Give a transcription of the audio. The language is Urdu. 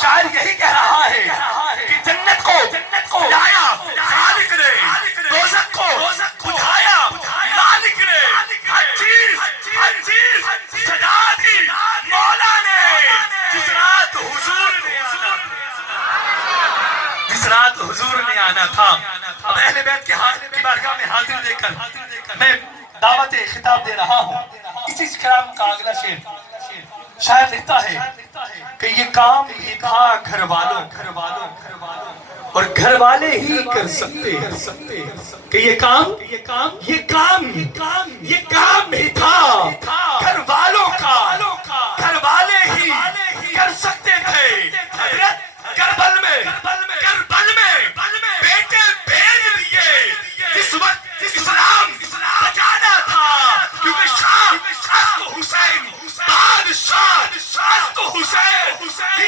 شاعر یہی کہہ رہا ہے کہ جنت کو سجایا خالق نے، دوزخ کو بجھایا مالک نے، ہر چیز سجا دی مولا نے، جس رات حضور نے آنا تھا۔ اب اہل بیت کی بارگاہ میں حاضر دے کر میں دعوت خطاب دے رہا ہوں۔ اسی کلام کا اگلا شعر شاعر لکھتا ہے کہ یہ کام بھی تھا گھر والوں اور گھر والے ہی کر سکتے کہ یہ کام بھی تھا